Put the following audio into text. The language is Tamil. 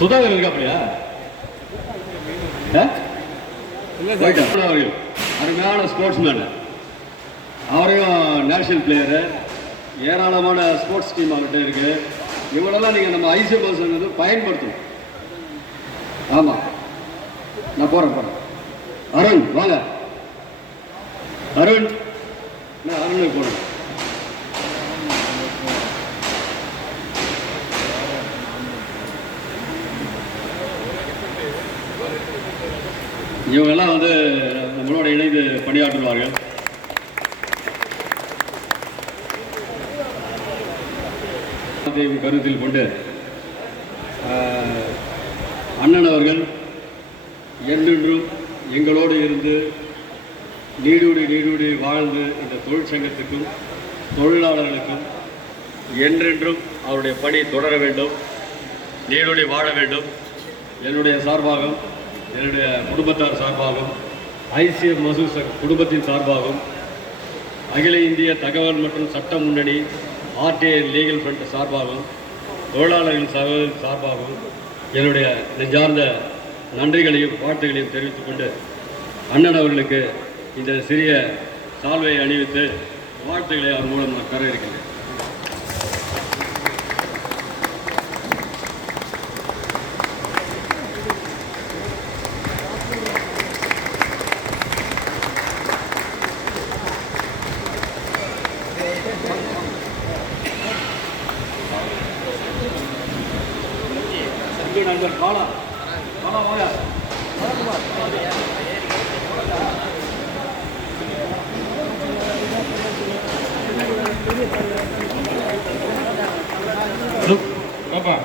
சுதாகர்? போயிட்டு. அவர்கள் அருமையான ஸ்போர்ட்ஸ் மேன் அவரையும் நேஷனல் பிளேயரு ஏராளமான ஸ்போர்ட்ஸ் டீம் அவர்கிட்ட இருக்கு. இவங்களெல்லாம் நீங்கள் நம்ம ஐசிஎம்எஸ் வந்து பயன்படுத்தணும். ஆமாம் நான் போகிறேன் போகிறேன் அருண் வாங்க. அருண். நான் அருணுக்கு போகிறேன் இவங்கெல்லாம் வந்து நம்மளோட இணைந்து பணியாற்றுவார்கள். கருத்தில் கொண்டு அண்ணன் அவர்கள் என்றென்றும் எங்களோடு இருந்து நீடூடி நீடூடி வாழ்ந்து இந்த தொழிற்சங்கத்துக்கும் தொழிலாளர்களுக்கும் என்றென்றும் அவருடைய பணி தொடர வேண்டும் நீடூடி வாழ வேண்டும். என்னுடைய சார்பாகவும் என்னுடைய குடும்பத்தார் சார்பாகவும் ஐசிஎஃப் மசூஸ் குடும்பத்தின் சார்பாகவும் அகில இந்திய தகவல் மற்றும் சட்ட முன்னணி ஆர்டிஐ லீகல் ஃப்ரண்ட் சார்பாகவும் தொழிலாளர்கள் சகோதரி சார்பாகவும் என்னுடைய நெஞ்சார்ந்த நன்றிகளையும் வாழ்த்துகளையும் தெரிவித்துக் கொண்டு அண்ணன் அவர்களுக்கு இந்த சிறிய சால்வையை அணிவித்து வாழ்த்துக்களை அவர் மூலம் நான் பெற இருக்கின்றேன். அன்பு நண்பர் காலா காலா வாங்க பாப்பா